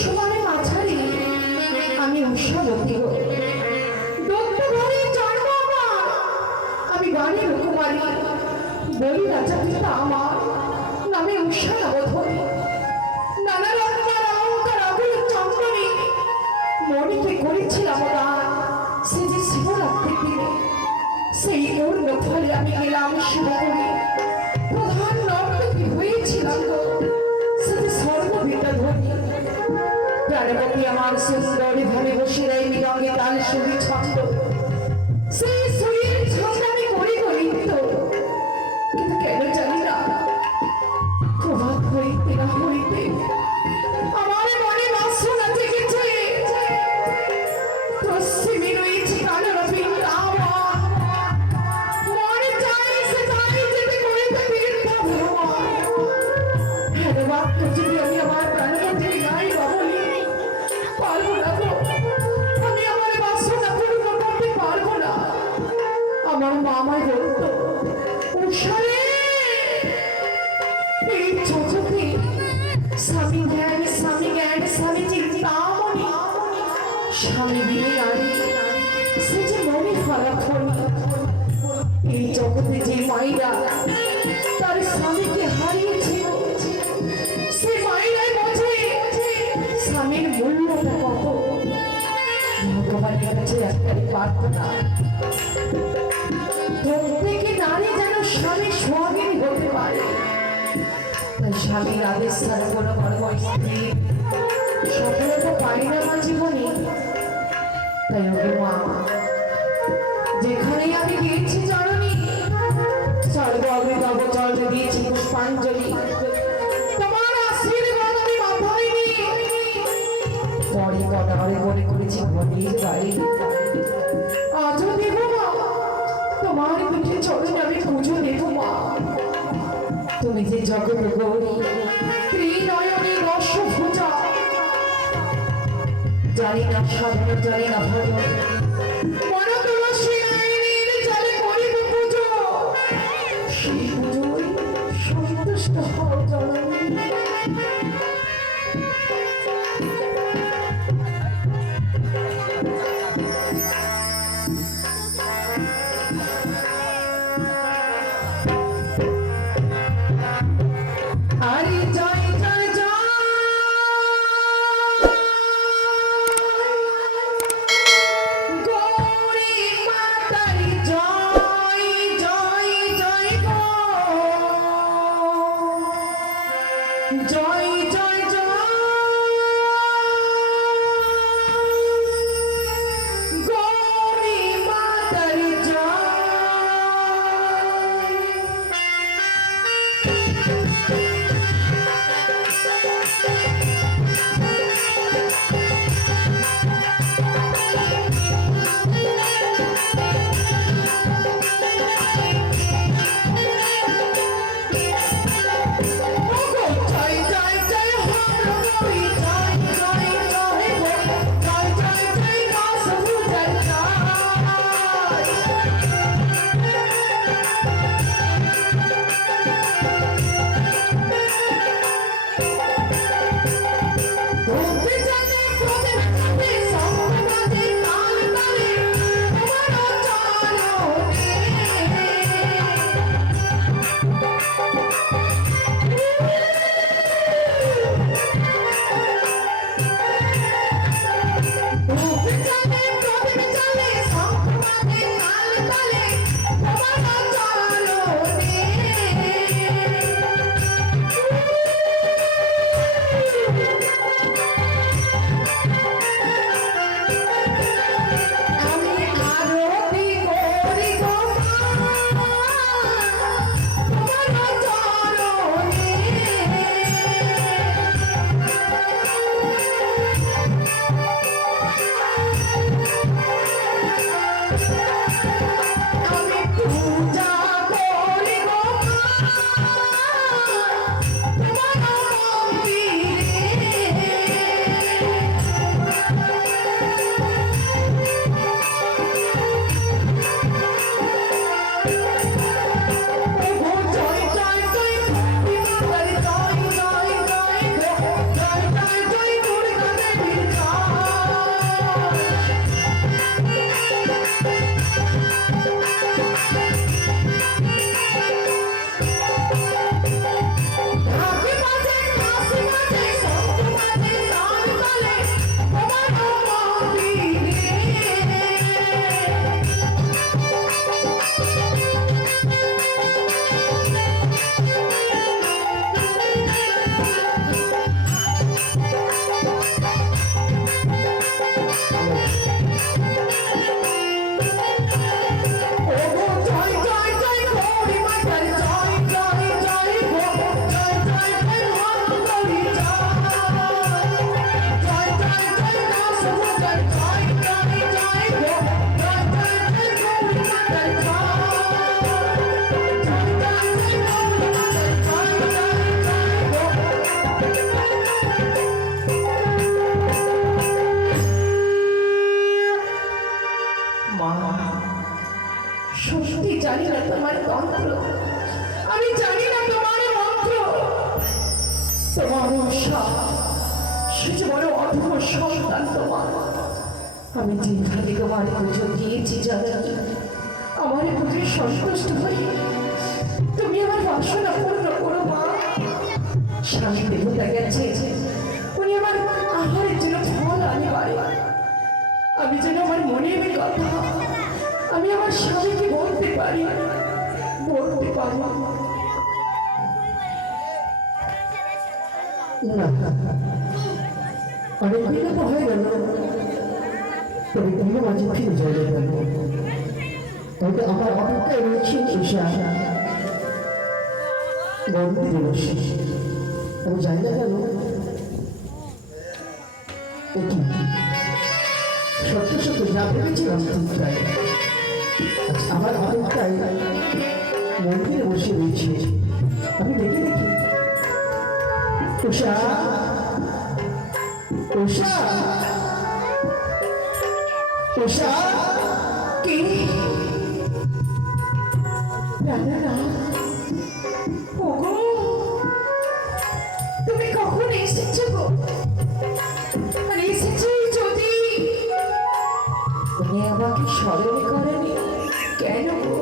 সমানে মাঝারি আমি উষাবতী গো। দত্ত ঘরে জন্ম আমার, আমি গানের কুমারী, বলি রাজা পিতা আমার নামে উষা নবধূ। নানা রত্নার অলঙ্কার আগুন চন্দ্রনী মনিকে করেছিলাম দান, সে যে শিবরাত্রির দিনে সেই পূর্ণ ফলে আমি গেলাম শিবপুরী। প্রধান নর্তকী হয়েছিলাম গো, সে যে সর্ববিদ্যা ধনী। প্রাণবতী আমার সুন্দরী ভাবে বসে রয়ে মৃদঙ্গে তাল সুরি ছন্দ, সেই সুরের ছন্দ আমি করি গলিত, কিন্তু কেন জানি না প্রভাত হইতে না হইতে আমার মনে বাসনা জেগেছে। পশ্চিমে রয়েছে কালোর বৃন্দাবন, মনে চাই সে চাই যেতে করিতে তীর্থ ভ্রমণ। হ্যাঁ বাক্য যদি আমি আমার প্রাণবতী গাই বাবলি পারবো না গো, আমি আমার বাসনা পূর্ণ করতে পারবো না। আমার মা আমায় বলতো উষারে এই জগতে স্বামী জ্ঞান স্বামী চিন্তামণি, স্বামী বিনে নারী সে যে মনে হারা ফণি। এই জগতে যে মায়েরা তার স্বামীকে হারিয়েছিল, সে মায়েরাই বোঝে স্বামীর মূল্যটা কত। ভগবানের কাছে একটাই প্রার্থনা, প্রত্যেকে নারী যেন স্বামীর সোহাগিনী হতে পারে। তাই স্বামীর আদেশ ছাড়া কোনো কর্ম স্ত্রী সফলতা পাই না আমার জীবনে। তাই ওকে মা, যেখানেই আমি গিয়েছি জননী, সর্ব অমৃত অবচর্য দিয়েছি পুষ্পাঞ্জলি, তোমার আশীর্বাদ আমি মাথায় নিয়ে পরে কটারে মনে করেছি মন্দির গাড়ি। আজও দেব মা, তোমার পিঠে চরণ আমি পুজো দেব মা। তুমি যে জগৎ গৌরী ত্রিনয়নী রসভুজা, জানি না সাধন জানি না ভজন, মন তুলসী নয়নের জলে করিব পুজো, সেই পুজোয় সন্তুষ্ট হও জননী। আরে জয় জয় জয় গৌরী মাতার জয় জয় জয় গো, জয় জয় জয় গৌরী মাতার জয়। জয় জয় জয় উষা, সে যে বড় অধম সন্তান তোমার। আমি দিনখানি তোমার পুজো দিয়েছি জানি, আমার পুজো সন্তুষ্ট হয়ে তুমি আমার বাসনা পূর্ণ করো মা। স্বামী দেবতা গেছে, উনি আমার আহারের জন্য ফল আনিবারে। আমি যেন আমার মনের কথা আমি আমার স্বামীকে বলতে পারি। না, অনেক দিন তো হয়ে গেল, তবে তুমি মাঝে ফিরে চলে গেল। তবে আমার অপেক্ষায় রয়েছে উষা, গর্ভবতী বসে। আমি জানি না কেন এটি সত্য সত্য যা ভেবেছিলাম ঠিক তাই। আমার অপেক্ষায় মন্দিরে বসে রয়েছে। আমি দেখি উষা, উষা, উষা, কে? রাধারা, ওগো, তুমি কখন এসেছো গো? আর এসেছি যদি তুমি আমাকে স্মরণ করেনি কেন গো?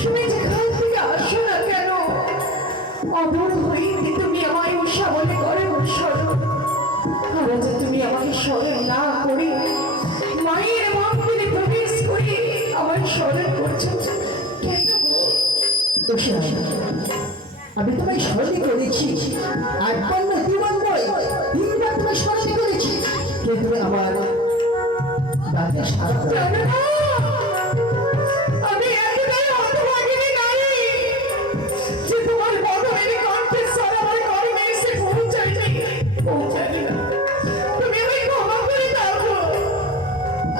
তুমি যেখান থেকে আসো না কেন, অবধ হইতে তুমি আমায় উষা বলে করে স্মরণ। আর আজ তুমি আমাকে স্মরণ না করে মায়ের মন্দিরে প্রবেশ করে আমার স্মরণ করছো কেন গো? উষা, আমি তোমায় স্মরণই করেছি, আর পণ্য জীবন বই তিনবার তোমায় স্মরণই করেছি, কিন্তু আমার ডাকে সারা জানো না, আমি এতটাই হতভাগিনী নারী যে তোমার বদলের কণ্ঠস্বর আমার কর্মে এসে পৌঁছায়নি না। তুমি আমায় ক্ষমা করে দাও গো,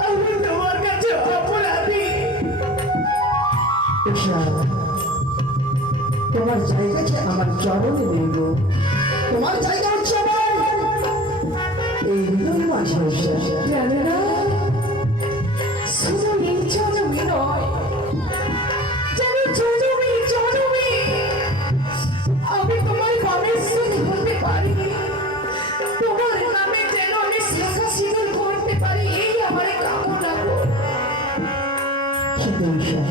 আমি তোমার কাছে অপরাধী। উষা, তোমার জায়গাটা আমার চরণে নেব, তোমার জায়গা হচ্ছে আমার এই হৃদয় মাঝে। উষা, জানো না, শুধু এই জনমে নয়, জানো জনমে আমি তোমার বামেশ্বর হতে পারি, তোমার নামে যেন আমি শাখা সিঁদুর করতে পারি, এই আমার কামনা গো। কিন্তু উষা,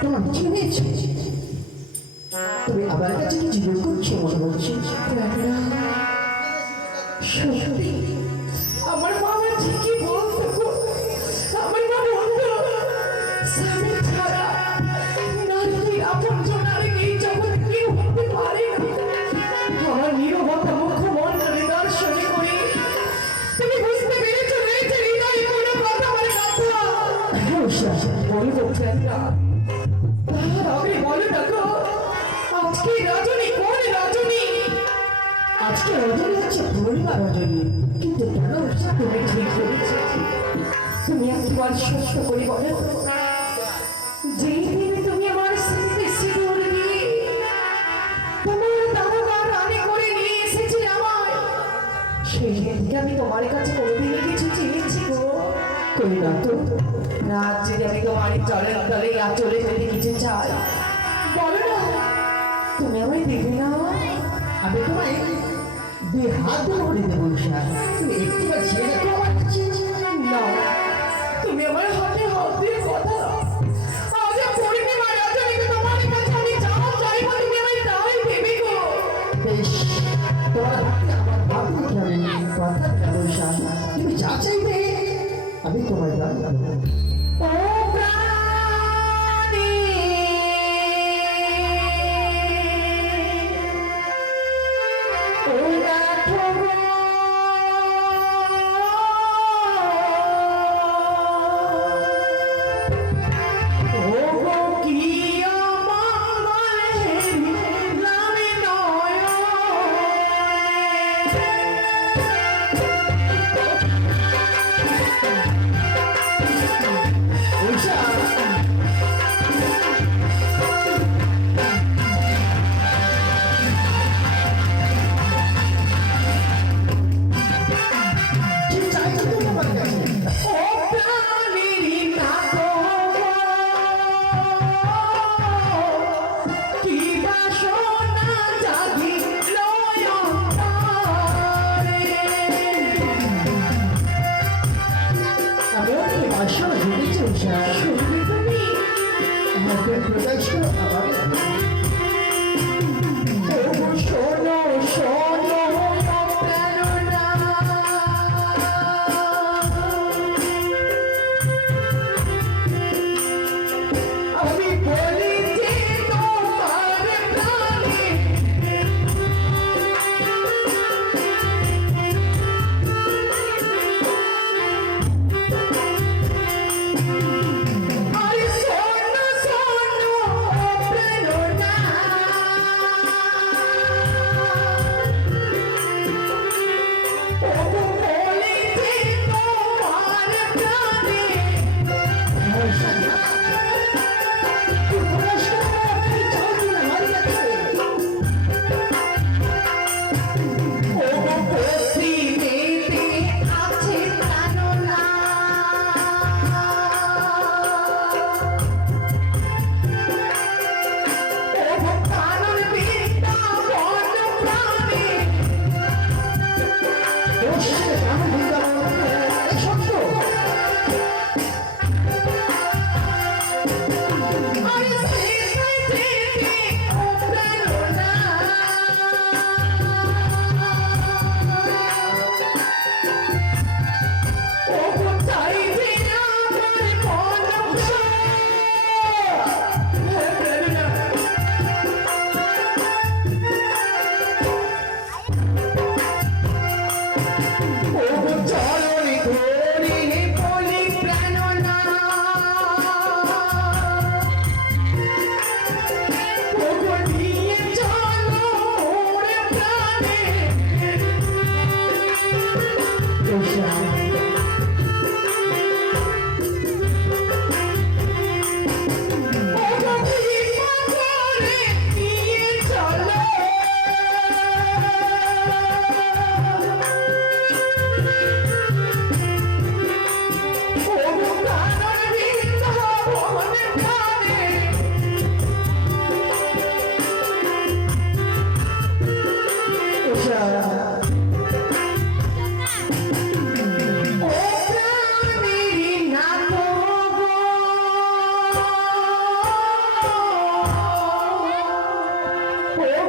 তোমার কি হয়েছে? তুমি আমার কাছে কিছু যোগ করছো মনে হচ্ছে। সত্যি আমার বাবা ঠিকই বলতো গো, আমার মা বলতো স্বামী ছাড়া নারীর আপনজন আর এই জগতে কেউ হতে পারে না। আমার নীরবতা মুখমণ্ডলে দর্শনে করে তুমি বুঝতে পেরেছো রয়েছে হৃদয় কোনো কথা বলে কথা উষা, বলবো কেন না? তার আগে বলে দেখো আজকে রজনী কোন রজনী? আজকে রজনী হচ্ছে পূর্ণিমা রজনী, কিন্তু কেন উষা? তুমি ঠিক বলেছ, তুমি একবার সত্য করে বলো, যেই দিন তুমি আমার স্মৃতিতে সিঁদুর দিয়ে তোমার দাদা রানী করে নিয়ে এসেছি আমায়, সেই দিন থেকে আমি তোমার কাছে কোনোদিনই কিছু চেয়েছি গো? করি না তো। রাত যদি আমি তোমার জলের তলে চলে যেতে কিছু চাই, বলো না, তুমি আমায় দেবে না? আমি তোমায় দুই হাত ধরে দেবো উষা, তুমি একটিবার ছেড়ে দেখো আমার কাছে। না, তুমি আমার হাতে হাত দিয়ে কথা দাও। আজ পূর্ণিমা রজনীতে তোমার কাছে আমি যা চাইবো তুমি আমায় তাই দেবে গো। বেশ, তোমার হাতে আমার হাত রেখে আমি কথা দেবো উষা, তুমি যা চাইবে আমি তোমায় দান দেবো। ও প্রাণী, ও গাথো গো,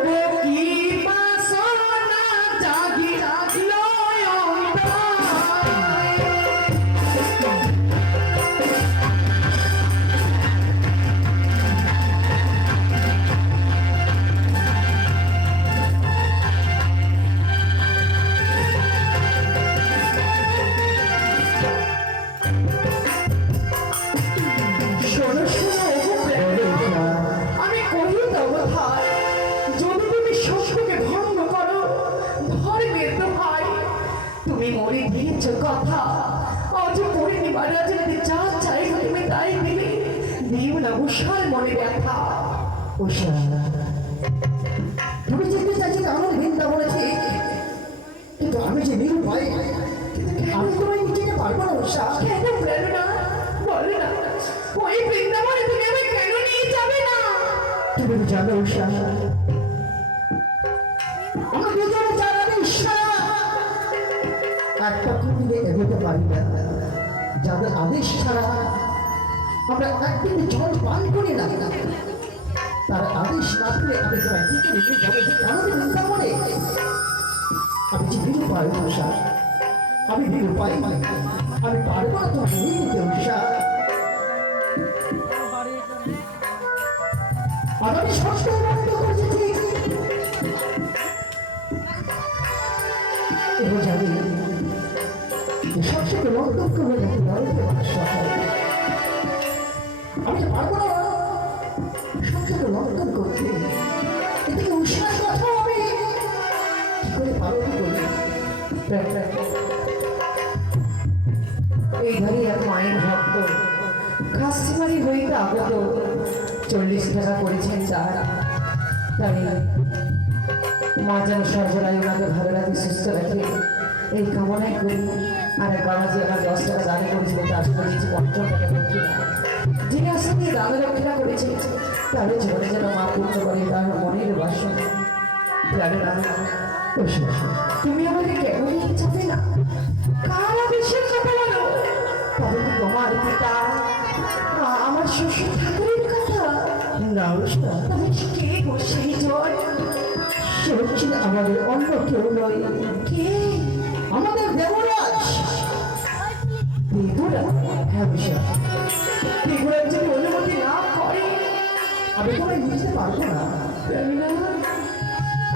গো কি বাসনা জাগি রাখলো অন্তরায়। শোনো শোনো ওগো প্রাণনা, আমি কহি তব ভাই, যদি তুমি সত্যকে ভঙ্গ করো ধর্মের দোহাই, তুমি মরে দিয়েছ কথা, আজ পরিণী মহারাজ যদি যা চাইব তুমি তাই দিবে, দিও না উষার মনে ব্যথা। উষা, তুমি যেতে চাইছি আমার ভিন্না বলেছি, কিন্তু আমি যে নিরুপায়, আমি তোমায় নিতে পারবো না উষা। কেন প্রেরণা বলে না, ওই বৃন্দাবনে তুমি আমায় কেন নিয়ে যাবে না? তুমি তো জানো উষা, আমরা দুজনে জানাবে ঈশ্বর একটা কুটিরে এগোতে পারি না, যাদের আদেশ ছাড়া আমরা একদিন জল পান করি না, তার আদেশ না পেলে আমি তোমায় কি করে নিয়ে যাবো কারণ বৃন্দাবনে? আমি যে নিরুপায় উষা, আমি নিরুপায়, আমি পারবো না তোমাকে নিয়ে নিতে উষা। আর আমি সবসময় বন্ধ করেছি ঠিক, এবার যাবে সবসময় লঙ্ঘন করে যাতে লড়াইতে বাসা হয়। আমি তো পারবো না সবসময় লঙ্ঘন করতে, এদিকে উষার কথা আমি কি করে পালন করি? এই ঘরে এক মায়ের ভক্ত কাস্টিমারি হইতে আগত 40 টাকা করেছেন যারা, তাই মা যেন সর্বদাই ওনাকে ভালো রাখে, সুস্থ রাখে এই কামনাই করি। আর এক বাবা যে আমার 10 টাকা দান করেছিল তার সঙ্গে দিয়েছি 50 টাকা দক্ষিণা, যিনি আসলে দিয়ে দান দক্ষিণা করেছে তাহলে জীবনে যেন মা পূর্ণ করে তার মনের বাসনা। প্রাণেরা, তুমি আমাকে কেন নিয়ে যাবে না? কার আদেশের কথা বলো? তবে কি তোমার পিতা আমার শ্বশুর ঠাকুরের কথা? না উষা, তবে কে গো সেই জন? সে হচ্ছিল আমাদের অন্য কেউ নয়, কে? আমাদের দেবরাজ। দেবরা? হ্যাঁ উষা, দেবরাজ যদি অনুমতি না করে আমি তোমায় বুঝতে পারবো না। জানি না,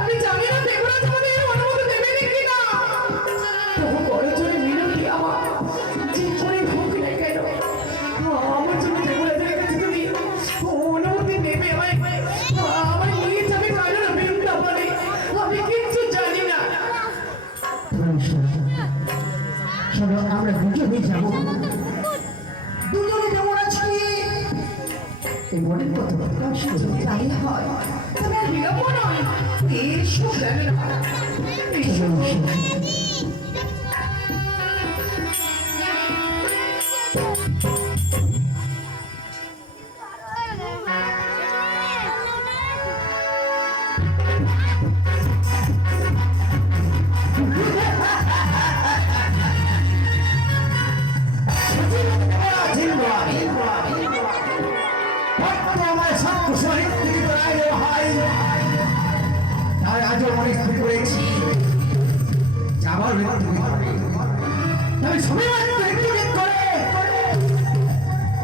আমি জানি না দেবরাজ আমাদের অনুমতি দেবে নাকি না। তবু বড় জোরে মিনতি আমার, যে করে হোক না কেন আমার জন্য দেবরাজের কাছে তুমি অনুমতি নেবে, আমায় নিয়ে যাবে কারণ বৃন্দাবনে। আমি কিচ্ছু জানি না। শোনো, আমরা দুজনে যাবো, দুজনে যাবো আজকে এই মনের কথা প্রকাশ করে। তাই হয়, তবে আর বিলম্ব নয়, এসো প্রাণেরা, এসো। আজও অনেক ক্ষতি করেছি, যাবার আমি সবাই করে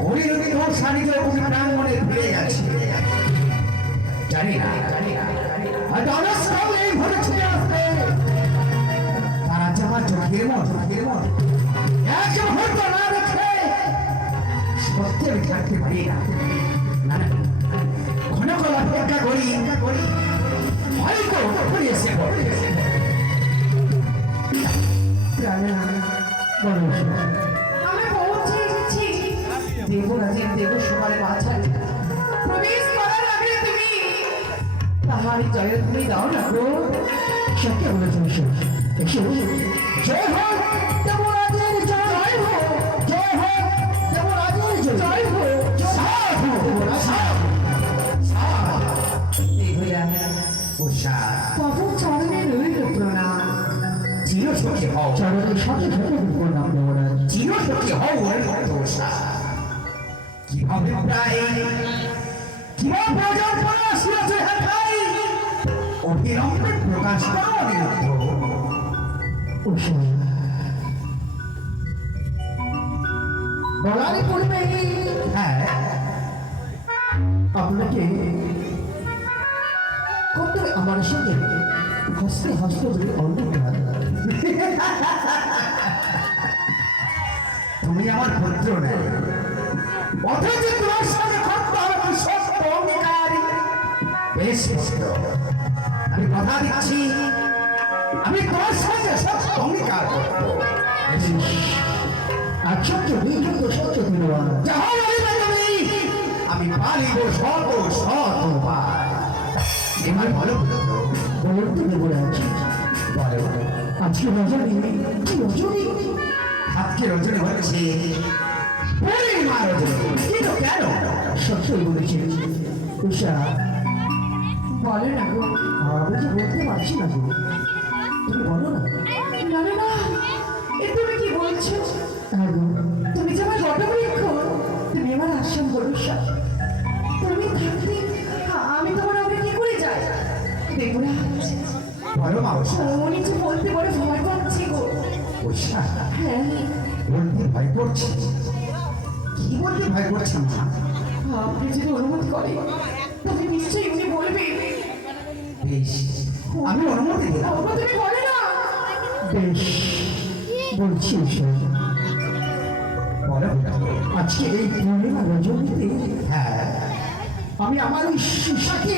ওই রবি ঘর শাড়িতে প্রাঙ্গণে ফিরে গেছি। জানি না হয়তো অনস্কাল এই ঘরে ছুটে আসবে, তারা যে আমার চোখের মত এক মুহূর্ত না দেখে সত্যি আমি থাকতে পারি না। ঘন ঘন অপেক্ষা করি, হয়তো ঘুরে এসে পড়ে। আমি পৌঁছে এসেছি দেবরাজের দেবসভার মাঝারে। প্রবেশ করার আগে তুমি তাহার জয়ধ্বনি দাও না গো। সত্য বলেছেন, জয় হোক দেবরাজের জয় হোক, জয় হোক দেবরাজের জয় হোক, জয় হোক তবু চরণে রইল প্রণাম। চিরসখী হও, চরণের সাথে সাথে প্রণাম দেবরাজ। চিরসখী হও কিভাবে প্রায় কিভাবে প্রয়োজন পড়ে আসিয়াছে, হ্যাঁ ভাই অবিলম্বে প্রকাশ করো অনিরুদ্ধ। উষা বলারে পড়বে হ্যাঁ, আপনাকে করতে হবে আমার সঙ্গে হস্তে হস্ত ধরে অন্ধকার। তুমি আমার পুত্র নেই, অথচ তোমার সাথে করতে হবে কি সত্য অঙ্গীকারী। বেশ পুত্র, আমি কথা দিচ্ছি, আমি তোমার সাথে সত্য অঙ্গীকার করবো। আর সত্য বিদ্যুৎ সত্য দিলওয়ান যাহা বলিবে তুমি, আমি পালিব শত শতবার। এবার বলো পুত্র, বলুন তুমি বলে আছি বলো। আজকে রজনী কি রজনী আজকে রজনী হচ্ছে পূর্ণিমা রজনী, কিন্তু কেন? সত্যই বলেছি উষা বলো না গো। আমি তো বলতে পারছি না গো, তুমি বলো না। না না না, এ তুমি কি বলছো? হ্যাঁ গো, তুমি যে আমার বটবৃক্ষ, তুমি আমার আশ্রম ভরসা। তুমি থাকলে আমি তোমার আগে কি করে যাই? দেখো না, বলো মাউসা। উনি যে বলতে বড় ভয় পাচ্ছি গো। উষা, হ্যাঁ, বলতে ভয় করছে? কি বলতে ভয় করছে মা? আপনি যদি অনুমতি করেন তবে নিশ্চয়ই উনি বলবেন। বেশ, আমি অনুমতি দিলাম। বাবা, তুমি বলে না। বেশ বলছি উষা, বলো পুত্র। আজকে এই পূর্ণিমা রজনীতে হ্যাঁ, আমি আমার ওই উষাকে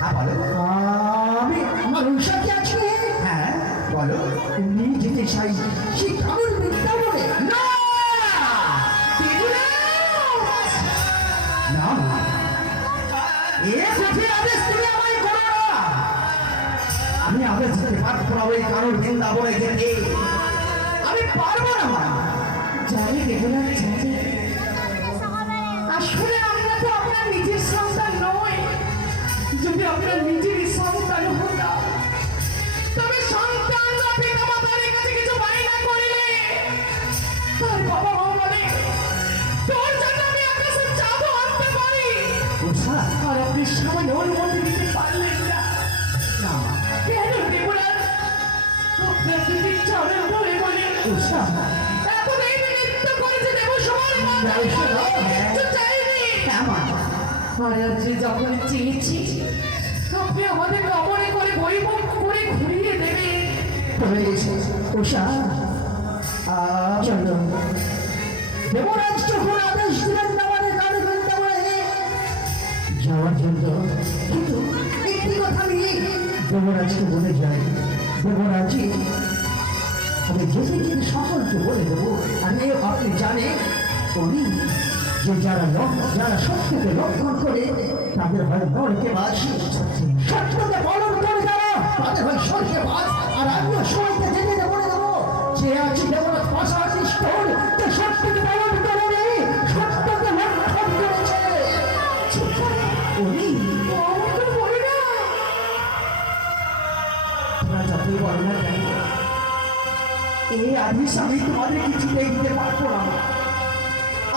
হ্যাঁ বলো। আমি আমার উষাকে আজকে হ্যাঁ বলো। নিয়ে যেতে চাই সেই কারণ বৃন্দাবনে। না না মা, এ কোথায় আদেশ তুমি আমায় করো না। আমি আদেশ দিতে পারবো না ওই কারোর বৃন্দাবনে যেতে। আমি পারবো না মা। জানি দেখো না, জানি। আসলে আমরা তো আপনার নিজের সন্তান নয়। যদি আপনার নিজের সন্তান হতাম তবে সন্তান বা পিতা মাতার কাছে কিছু বায়না করলে তার বাবা মা বলে তোর জন্য আমি আকাশে চাঁদও আনতে পারি। উষা, আর আপনি সামান্য অনুমতি দিতে পারলেন না। না মা। কেন দেবরাজ? আপনার যদি চলে বলে বলে উষা, এতদিন নৃত্য করেছে দেব সবার মাথায় কিচ্ছু চাইনি। হ্যাঁ মা। আর আজ যে যখন চেয়েছি আপনি আমাদের কবরে করে বইমুখ করে ঘুরিয়ে দেবে। হয়ে গেছে উষা, চলো দেবরাজ যখন আদেশ দিলেন আমাদের কারো বৃন্দাবনে যাওয়ার জন্য, কিন্তু একটি কথা আমি দেবরাজকে বলে যাই, দেবরাজই আমি যেতে যেতে সকলকে বলে দেবো। আর আপনি জানে উনি যে যারা সত্যকে লক্ষণ করে তাদের হয় নরকে বাস, সত্যকে পালন করে যারা তাদের হয় স্বর্গে বাস। আর আমিও সবাইকে জেনে বলে দেবো যে আছে দেবরাজ পাশাপাশি স্থল যে সত্যকে পালন করে সত্যকে লক্ষণ করেছে উনি। ও আমাকে বলে না। তোমরা যতই বলো না কেন, এই আদেশ আমি তোমাদের কিছুতে দিতে পারবো না।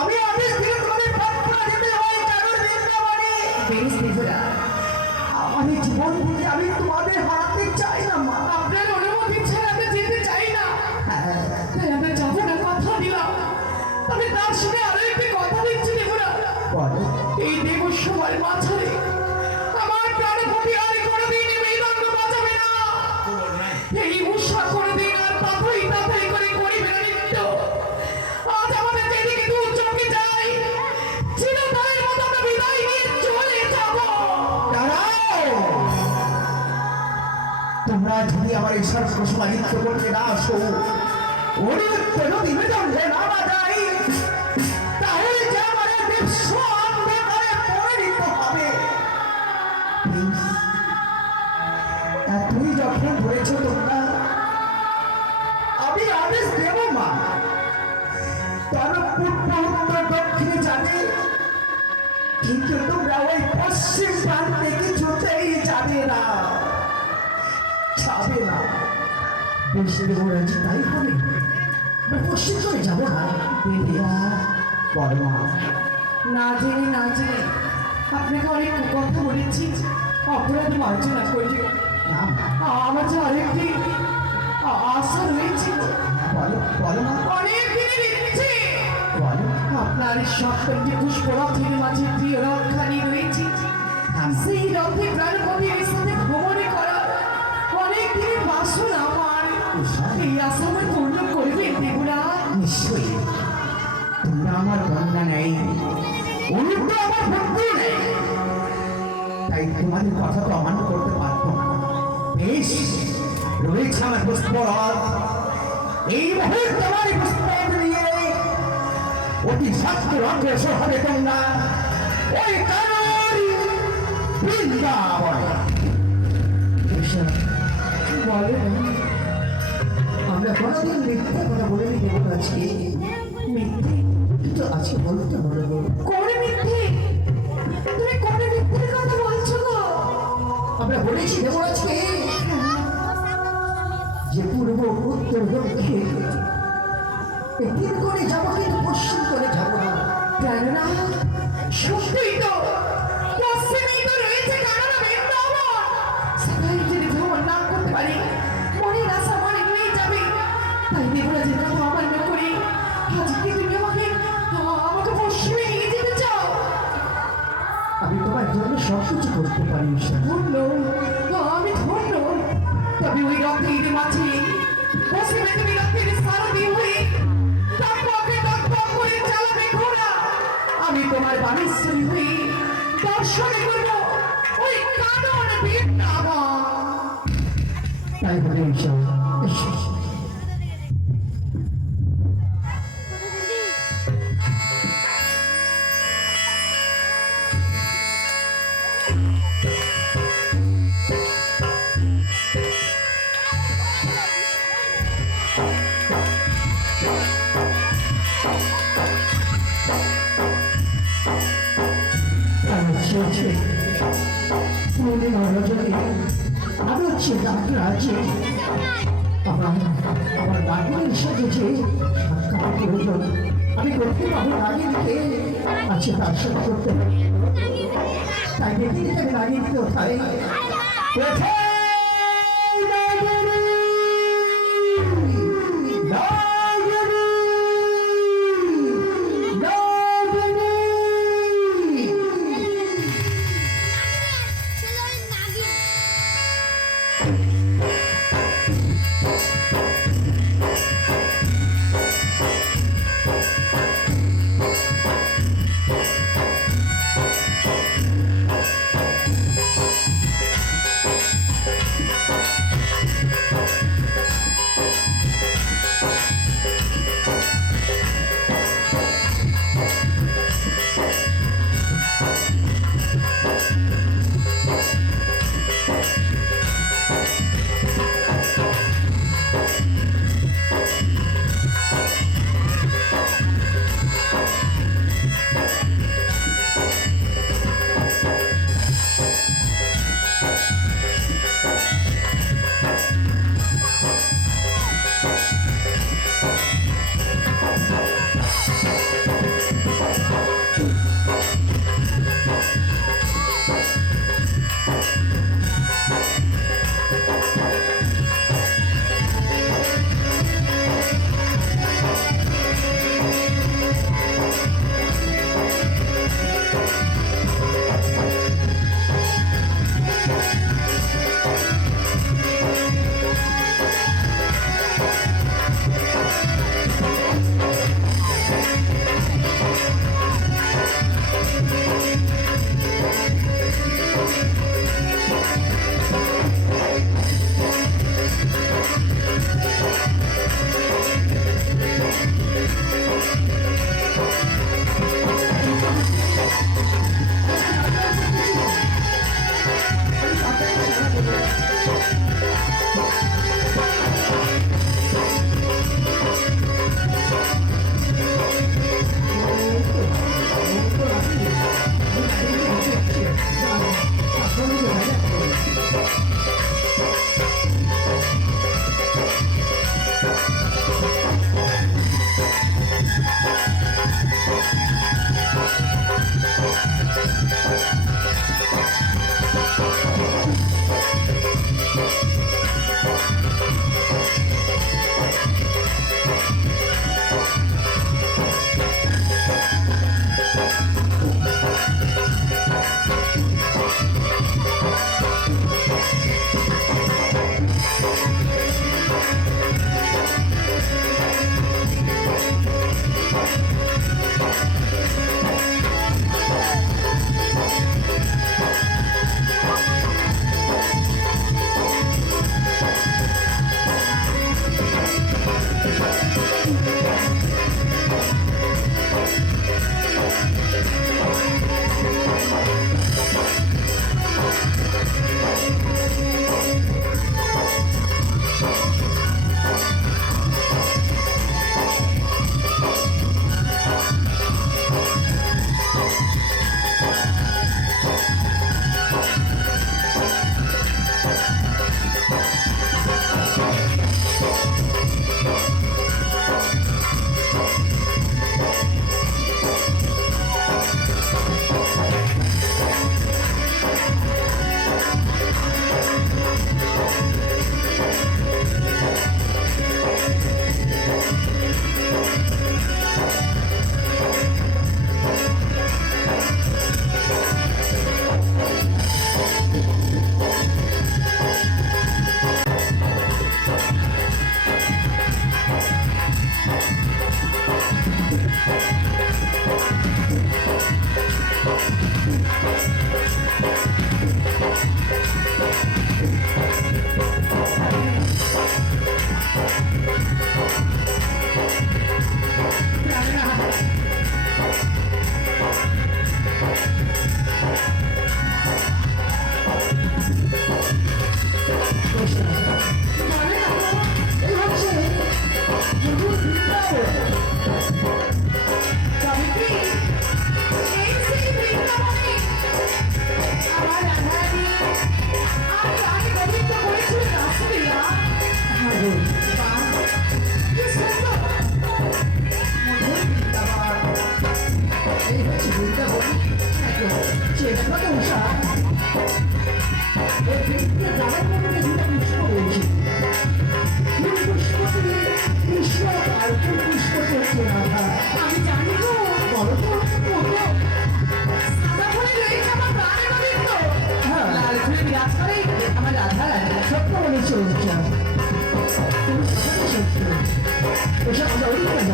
আমি আদেশ দিলে তোমাদের প্রার্থনা যেতে হয় কারোর বৃন্দাবনে। বেশ দেবরাজ, আমাদের জীবন থেকে আমি তোমাদের হারাতে চাই না মা। আপনার অনুমতি ছাড়া আমি যেতে চাই না। তাই আমরা যাবো না, কথা দিলাম। তবে তার সঙ্গে আরো একটি কথা দিচ্ছি দেবরাজ। বলো। এই দেব সবার মাঝারে আমার প্রাণপতি আর কোনোদিন মৃদঙ্গ বাজাবে না। এই উষা কোনোদিন আর তাতেই তাতেই করে করিবে না নৃত্য। আজ আমাদের যেদিকে দু চোখে যাই চিরতরের মতো আমরা বিদায় নিয়ে চলে যাব। দাঁড়াও, তোমরা যদি আমার এই সর্বসমা নৃত্য করতে না আসো, অনিরুদ্ধ যদি মৃদঙ্গে না বাজাই, তাহলে যে আমার এই বিশ্ব অন্ধকারে পরিণত হবে। এতই যখন ধরেছ তোমরা, আমি আদেশ দেব মা। তবে পূর্ব উত্তর দক্ষিণে যাবে, কিন্তু তোমরা ওই পশ্চিম প্রান্তে কিছুতেই যাবে না, যাবে না। বেশ দেবরাজ তাই হবে, আমরা পশ্চিম করে যাবো না। বলো মা। না জেনে আপনাকে অনেক কথা বলেছি। অপরাধ মার্জনা করি। না আমার যে আরেকটি আশা রয়েছে, বলো বলো মা অনেক দিনের ইচ্ছে। বলো আপনার সপ্তমটি পুষ্পরথের মাঝে প্রিয় রক্ষানি রয়েছে, সেই রথে প্রাণপতির সাথে ভ্রমণে করা অনেক দিনের বাসনা আমার। এই আশা আমার পূর্ণ করবেন দেবরাজ। নিশ্চয়ই তোমরা আমার বন্যা নেই, উল্টো আমার ভক্তি নেই, তাই তোমাদের কথা তো অমান্য করতে পারবো না। বেশ, রয়েছে আমার পুষ্পরথ। এই মুহূর্তে আমার এই পুষ্পরথ নিয়ে অতি সত্য অগ্রসর হবে তোমরা ওই কানারি বৃন্দাবন। বলে আমরা কোনোদিন মিথ্যা কথা বলিনি দেবরাজকে, মিথ্যে? কিন্তু আজকে বলতে হলো। কোন মিথ্যে? তুমি কোন মিথ্যের কথা বলছো গো? আমরা বলেছি দেবরাজকে যে পূর্ব উত্তর দক্ষিণ তিন করে যাবো, কিন্তু পশ্চিম করে যাবো না। কেননা সত্যিই তো পশ্চিমেই তো রয়েছে কানাডা বৃন্দাবন। সেখানে যদি ভ্রমণ না করতে পারি, মনের আশা মনে রয়ে যাবে। তাই দেবরাজের কথা অমান্য করি আজকে তুমি আমাকে পশ্চিমে নিয়ে যেতে চাও। আমি তোমার জন্য সব কিছু করতে পারি ঈশা। ধন্য, আমি ধন্য। তবে ওই রথের মাঝে পশ্চিমে তুমি রথের সারথি হয়ে টকটকে টকটক করে চালাবে ঘোড়া। আমি তোমার বাণেশ্বরী হয়ে দর্শনে করব ওই কানন বৃন্দাবন। তাই বলে ঈশা, এসো। আমি চেয়েছি তুমি রজনী, আমি হচ্ছে রাজে আমার রাগিনীর সাথে যে সাক্ষাৎ প্রয়োজন আমি করতে পারবো। রাগিনীকে আছে তার সাথে করতে হবে। তাই দেখি আমি রাগিনীকে কোথায় কোথায় আমি জানি তো বলো তো সাদা ফুলে রয়েছে আমার প্রাণের গোবিন্দ, লাল ফুলে বিরাজ করে আমার রাধা রানী। সত্য বলেছ তুমি সত্য সত্য ওসব জড়িত কেন?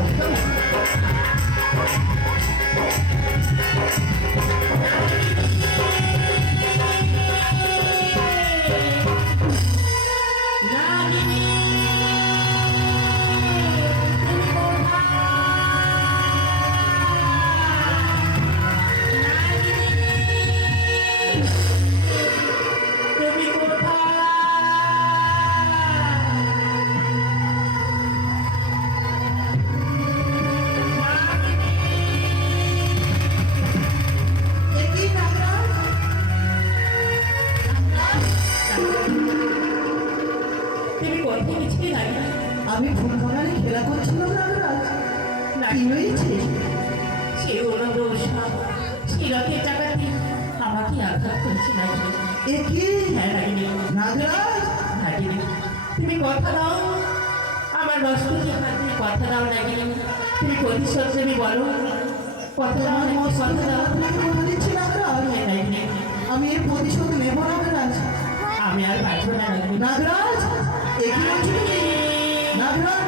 আমি ফুল বাগানে খেলা করছিলাম না, কি হয়েছে? সে ওরা দোষা শিরকের টাকাতে আমাকে আঘাত করছে নাকি? এ কি হ্যাঁ নাকি নাগরাজ? নাকি তুমি কথা দাও আমার বস্তুকে হাতে কথা দাও নাকি? তুমি প্রতিশোধ নেবে বলো, কথা দাও নাকি? কথা দাও। কথা দিচ্ছি নাগরাজ, হ্যাঁ নাকি আমি এর প্রতিশোধ নেব নাগরাজ। আমি আর পারবো না নাকি? নাগরাজ এ কি বলছো তুমি? নাগরাজ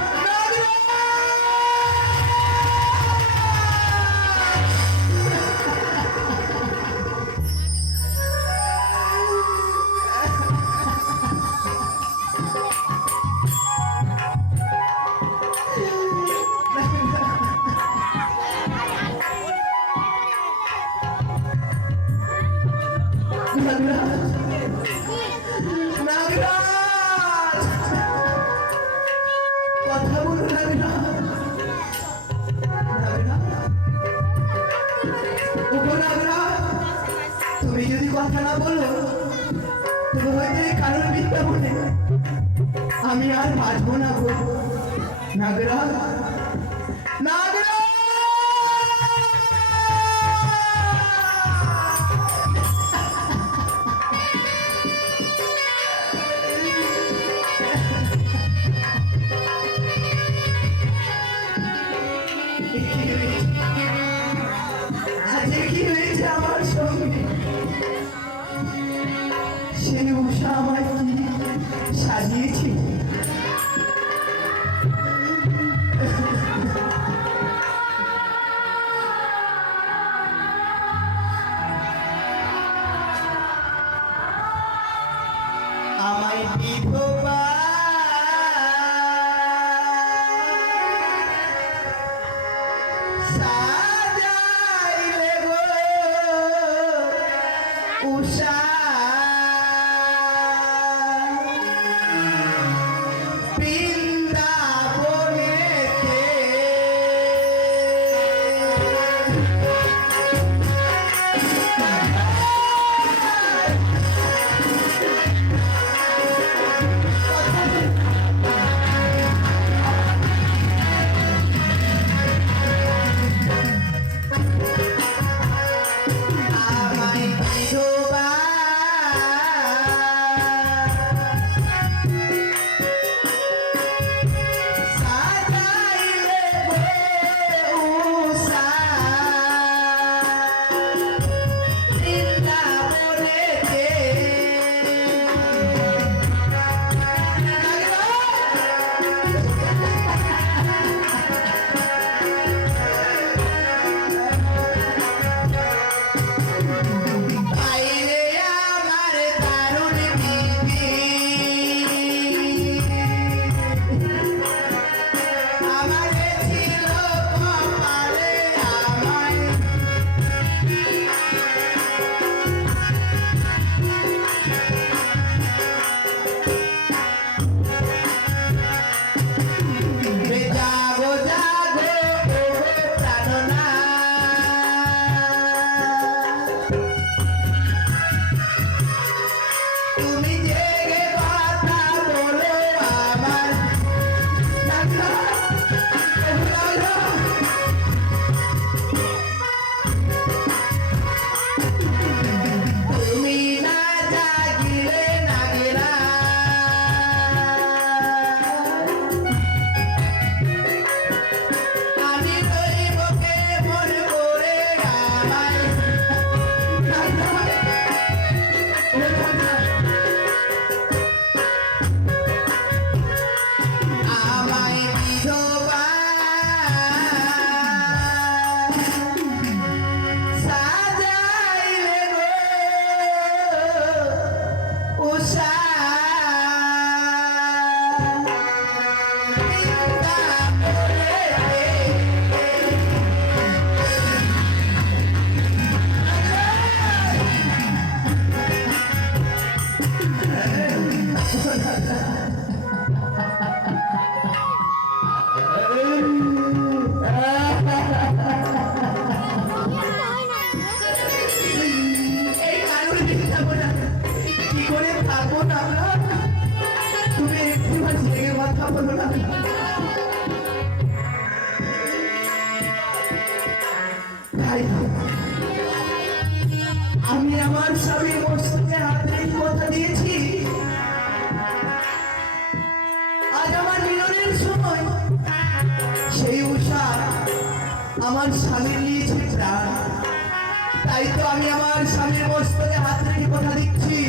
কথা বলো তুমি যদি কথা না বলো তবে হয়তো এই কারণ বিদ্যা বলে আমি আর বাঁচবো না গো নাগরাজ। নাগরাজ দিয়েছি। আমায় বিধবা সাজাইলে গো উষা বৃন্দাবনেতে। আমায় বিধবা সাজাইলে গো উষা বৃন্দাবনেতে। বাইরে আমার দারুণ বিধি, আমারে ছিল কপালে আমায় জাগো জাগো ও প্রাণনা, তুমি জেগে কথা বলো আমার। তুমি না জাগিলে নাগিরা, আমি রইব কেমন করে আমায়। আমায় বিধবা সাজাইলে গো উষা এই কারণে বৃন্দাবনা কি করে থাকবো না আমরা? তুমি একটিবার জেগে কথা বলো না। তাই আমি আমার স্বামীর মস্তকে হাত রেখে কথা দিয়েছি, আজ আমার মিলনের সময় সেই উষা আমার স্বামী নিয়েছে প্রাণ। তাই তো আমি আমার স্বামীর মস্তকে হাত রেখে কথা দিচ্ছি,